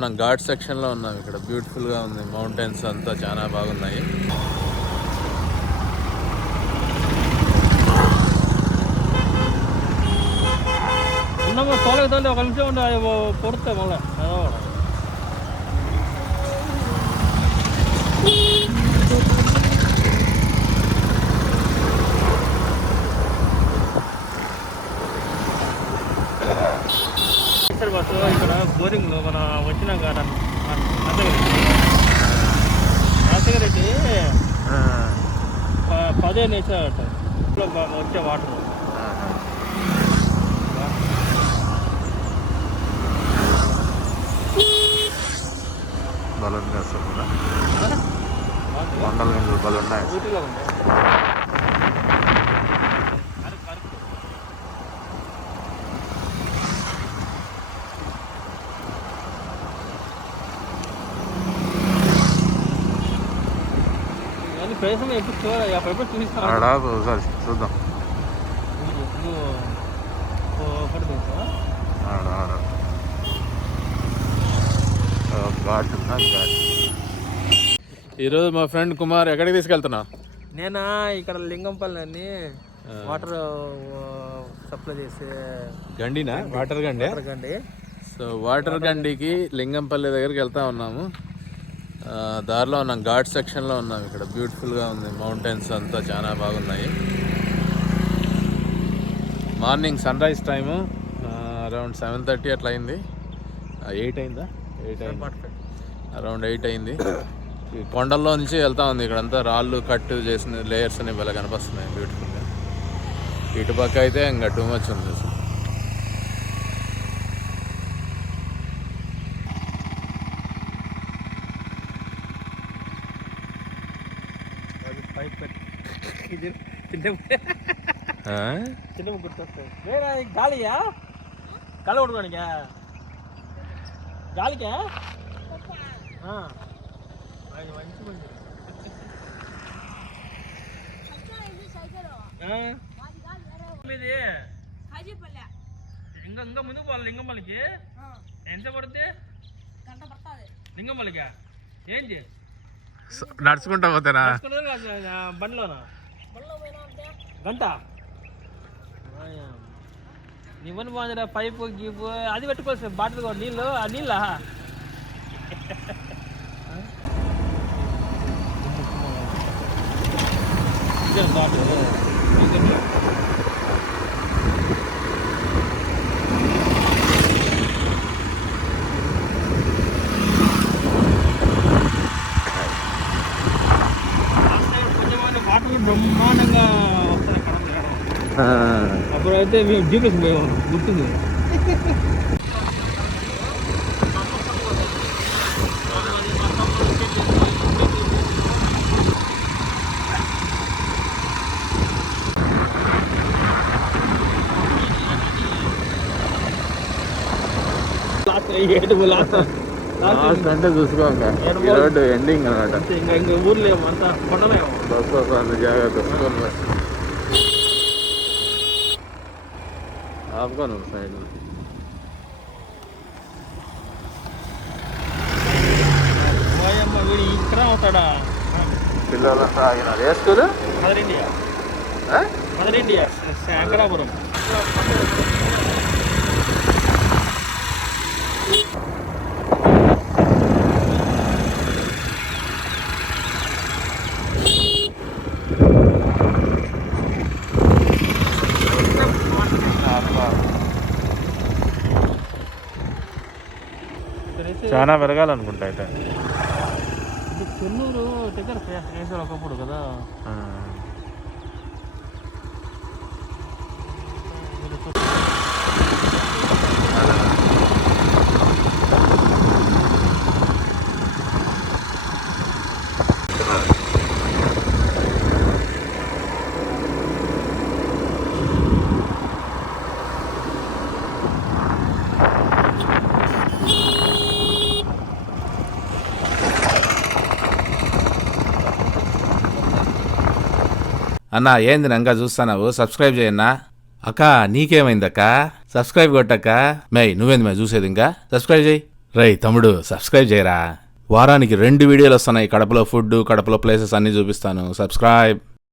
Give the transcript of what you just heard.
మనం ఘాట్ సెక్షన్లో ఉన్నాం. ఇక్కడ బ్యూటిఫుల్గా ఉంది, మౌంటైన్స్ అంతా చాలా బాగున్నాయి. తోలకి ఒక నిమిషం ఉండి పొడితే మళ్ళీ బస్సు ఇక్కడ బోరింగ్లో మన వచ్చినాక రాజశేఖరెడ్డి 15 వేసాడట వచ్చే వాటర్. బలం వేస్తారు కూడా, వందల గంటలు బలం ఉన్నాయి. ఊటీలో ఉంది. ప్రదేశం ఎప్పుడు చూపిస్తాను, చూద్దాం. ఈరోజు మా ఫ్రెండ్ కుమార్ ఎక్కడికి తీసుకెళ్తున్నా? నేనా ఇక్కడ లింగంపల్లి అని వాటర్ సప్లై చేసే గండినా, వాటర్ గండి. సో వాటర్ గండికి లింగంపల్లి దగ్గరికి వెళ్తా ఉన్నాము. దారిలో ఉన్నాం, ఘాట్ సెక్షన్లో ఉన్నాం. ఇక్కడ బ్యూటిఫుల్గా ఉంది, మౌంటైన్స్ అంతా చాలా బాగున్నాయి. Morning sunrise time around 7:30 అట్లా అయింది. 8 అయిందా? 8 అయింది, అరౌండ్ 8 అయింది. ఈ కొండల్లో నుంచి వెళ్తా ఉంది. ఇక్కడంతా రాళ్ళు కట్ చేసిన లేయర్స్ అని బాగా కనిపిస్తున్నాయి బ్యూటిఫుల్గా. ఇటుపక్క అయితే ఇంకా టూ మచ్ ఉంది. గాలియా గాలి కొట్టుకోనికా గాలికా ఇంకా ఇంకా ముందుకు పోవాలి. లింగంపల్లికి ఎంత పడుతుంది? లింగంపల్లికా ఏంటి నడుచుకుంటా పోతారా? బండిలోనా గంట నీవని బాగుందిరా. పైపు గీపు అది పెట్టుకోవచ్చు, బాటిల్ కూడా నీళ్ళు. ఆ నీళ్ళ బాటిల్ వాటర్ బ్రహ్మాండంగా వస్తాయి. అప్పుడైతే మేము జీపీఎస్ పోయాము, గుర్తుంది. అంటే చూసుకోండి, రోడ్డు ఎండింగ్ అనమాట. ఇంకా ఊర్లో అంతా కొండలే. బస్ వస్తుంది, జాగ్రత్త ఆపుకోను సైడ్. వీడు ఇక్కడ అవుతాడా? పిల్లలంతా ఆగినారు. ఏ స్కూల్? Mother India Shankarapuram. చాలా పెరగాలనుకుంటా అయితే. చెన్నూరు దగ్గర వేసారు ఒకప్పుడు కదా. అన్నా ఏంది నంగా చూస్తున్నావు? సబ్స్క్రైబ్ చేయన్నా. అక్క నీకేమైందక్క? సబ్స్క్రైబ్ కొట్టక్క. మే నువ్వేంది మే చూసేది? ఇంకా సబ్స్క్రైబ్ చేయి. రేయ్ తమ్ముడు సబ్స్క్రైబ్ చేయరా. వారానికి 2 వీడియోలు వస్తున్నాయి. కడపలో ఫుడ్, కడపలో ప్లేసెస్ అన్నీ చూపిస్తాను. సబ్స్క్రైబ్.